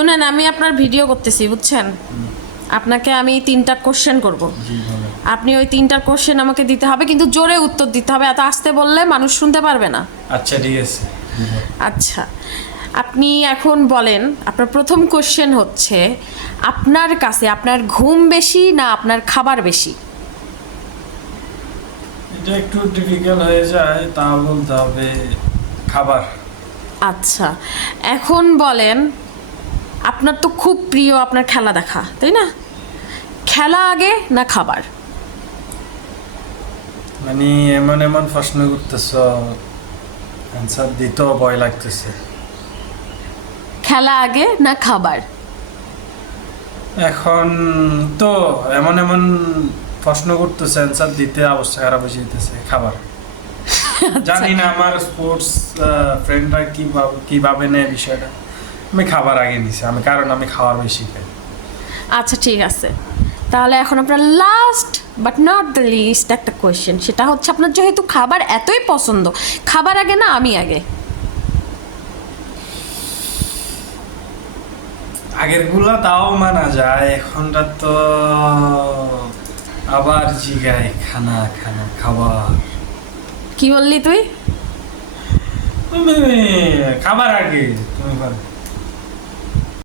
শুনেন, আমি আপনার ভিডিও করতেছি বুঝছেন। আপনাকে আমি 3টা কোশ্চেন করব, আপনি ওই 3টার কোশ্চেন আমাকে দিতে হবে, কিন্তু জোরে উত্তর দিতে হবে, এত আস্তে বললে মানুষ শুনতে পারবে না। আচ্ছা ঠিক আছে। আচ্ছা, আপনি এখন বলেন, আপনার প্রথম কোশ্চেন হচ্ছে, আপনার কাছে আপনার ঘুম বেশি না আপনার খাবার বেশি? এটা একটু ডিফিকাল্ট হয়ে যায়, তা বলতে হবে খাবার। আচ্ছা, এখন বলেন, আপনার তো খুব প্রিয় আপনার খেলা দেখা, তাই না? খেলা আগে না খাবার? মানে এমন এমন প্রশ্ন করতেছ, অ্যান্সার দিতেও ভয় লাগতেছে। খেলা আগে না খাবার? এখন তো এমন এমন প্রশ্ন করতেছে, অ্যান্সার দিতে অবস্থা খারাপ হয়ে যেতেছে। খাবার। জানি না আমার স্পোর্টস ফ্রেন্ডরা কিভাবে নেয় বিষয়টা। আমি খাবার আগে নিছি, কারণ আমি খাবার বেশি খাই। আচ্ছা ঠিক আছে, তাহলে এখন আপনার last but not the least একটা কোয়েশ্চেন, সেটা হচ্ছে, আপনার যেহেতু খাবার এতই পছন্দ, খাবার আগে না আমি আগে? আগের গুলা তাও মানা যায়, এখনটা তো আবার জিগায় খানা খানা খাবার। কি বললি তুই? তুমি খাবার আগে, তুমি বলো।